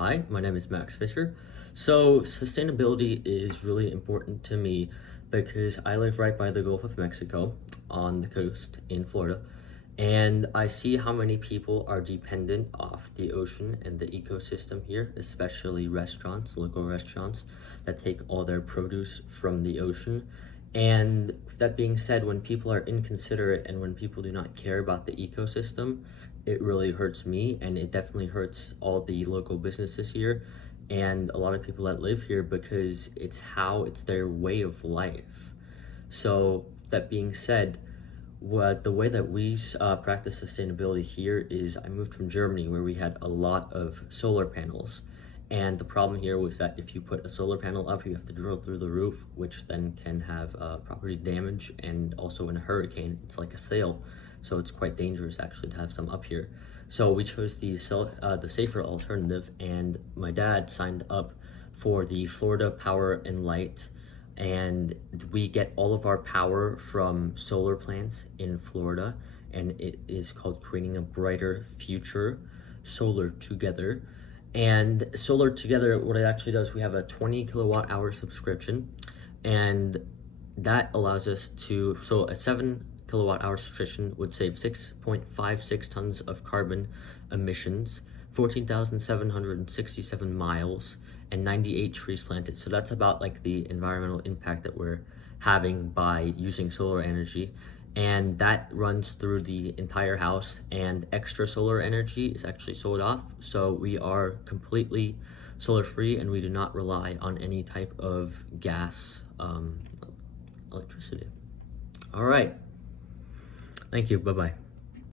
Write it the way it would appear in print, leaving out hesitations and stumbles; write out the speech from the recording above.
Hi, my name is Max Fisher. So, sustainability is really important to me because I live right by the Gulf of Mexico on the coast in Florida, and I see how many people are dependent off the ocean and the ecosystem here, especially restaurants, local restaurants that take all their produce from the ocean. And with that being said, when people are inconsiderate and when people do not care about the ecosystem, it really hurts me and it definitely hurts all the local businesses here and a lot of people that live here because it's their way of life. So, that being said, the way that we practice sustainability here is I moved from Germany where we had a lot of solar panels. And the problem here was that if you put a solar panel up, you have to drill through the roof, which then can have property damage. And also in a hurricane, it's like a sail. So it's quite dangerous actually to have some up here. So we chose the safer alternative, and my dad signed up for the Florida Power and Light, and we get all of our power from solar plants in Florida, and it is called Creating a Brighter Future Solar Together. And Solar Together, what it actually does, we have a 20 kilowatt hour subscription, and that allows us to, so a 7 kilowatt hour subscription would save 6.56 tons of carbon emissions, 14,767 miles, and 98 trees planted. So that's about like the environmental impact that we're having by using solar energy. And that runs through the entire house, and extra solar energy is actually sold off. So we are completely solar free and we do not rely on any type of gas electricity. All right. Thank you. Bye-bye.